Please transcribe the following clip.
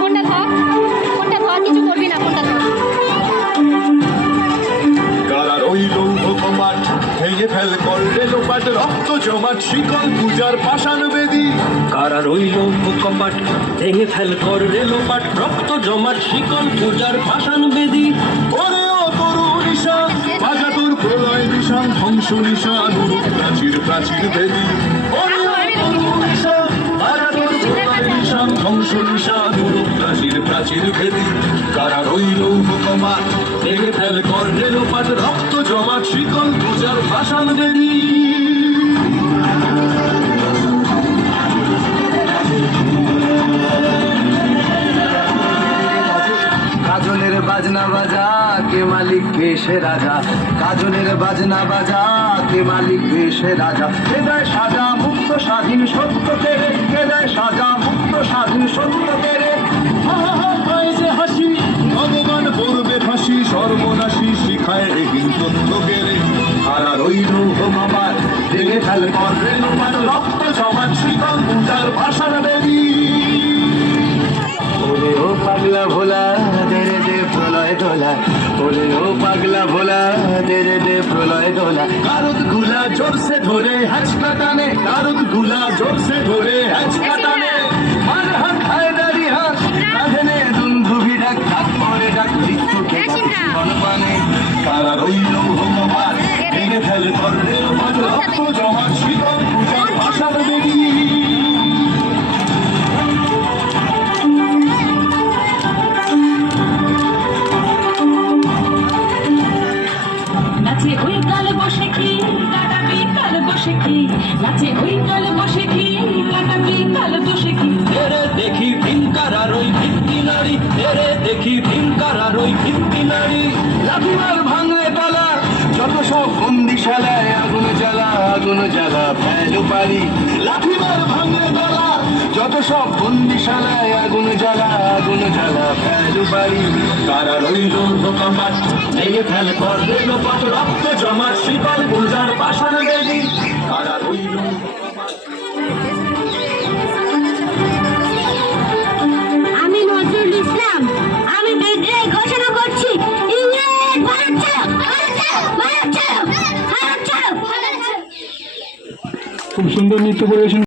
কোনটা ধর কিছু করবি না, কোনটা ধর। কারা রইল কপাট ভেঙে ফেল করলে লোপাট রক্ত জমাট শিকল পূজার পাষাণ বেদী। কারা রইল কপাট ভেঙে ফেল করলে লোপাট রক্ত জমাট শিকল পূজার পাষাণ বেদী। ওরে ও তরু নিশা বাজা তোর প্রলয় নিশান ধ্বংস নিশা নুরুপ প্রাচীর প্রাচীর বেদী। ওরে ও তরু নিশা বাজা তোর প্রলয় নিশান ধ্বংস নিশা নুরুপ প্রাচীর প্রাচীর বেদী। কারা রইল কপাট ভেঙে ফেল করলে লোপাট রক্ত জমাট শিকল পূজার পাষাণ বেদী। কাজলের বাজনা বাজা কে মালিক কে সে রাজা, কাজলের বাজনা বাজা কে মালিক কে সে রাজা। কে দেয় সাজা মুক্ত স্বাধীন সত্য কেড়ে, কে দেয় সাজা মুক্ত স্বাধীন সত্য কেড়ে। যে হাসি ভগবান করবে ফাঁসি সর্বনাশী শিখায় এহীন তথ্য গেলে। কারা রইল বাবার ভেঙে ফেল করলে লোপাট রক্ত জমাট শিকল পূজার ভাষার বেদী। ওরে ও পাগলা ভোলা তেরে দে প্রলয় দোলা, ওরে ও পাগলা ভোলা তেরে দে প্রলয় দোলা। কারুদ গুলা জোরসে ধরে হ্যাচকা টানে, কারুদ গুলা জোরসে ধরে হ্যাচকা টানে। মার হাত হায়দারি হাত কাঁধে দুন্ধুভি ডাক, হাত পরে ডাক মৃত্যুকে মানে। কারা রইল বাবার ভেঙে ফেল করলে লোপাট রক্ত জমাট শিকল পূজার ভাষার বেদী। নাচে ওই কাল বসে কি কাটাবি কাল বসে কি, নাচে ওই কাল বসে কি কাটাবি কাল বসে কি। এরে দেখি ভিনকার আর ওই ভিত্তি নারী, এরে দেখি ভিনকার আর ওই ভিত্তি নারী। লাঠিমাল ভাঙলে তালা যত সব বন্দিশালায় আগুন জ্বালা, আগুন জ্বালা ফেলো পারি। লাঠিমাল ভাঙলে তালা যত সব বন্দিশালায় আগুন জ্বালা, আগুন জ্বালা ফেলো পারি। কারা রইল কপাট ভেঙে ফেল করলে লোপাট রক্ত জমাট শিকল পূজার পাষাণ বেদী। কারা রইল আমি নজরুল ইসলাম, আমি বিদ্রোহ ঘোষণা করছি। ইংরেজ ভারত ছাড়ো, ভারত ছাড়ো, ভারত ছাড়ো, ভারত ছাড়ো, ভারত ছাড়ো। খুব সুন্দর নৃত্য পরিবেশন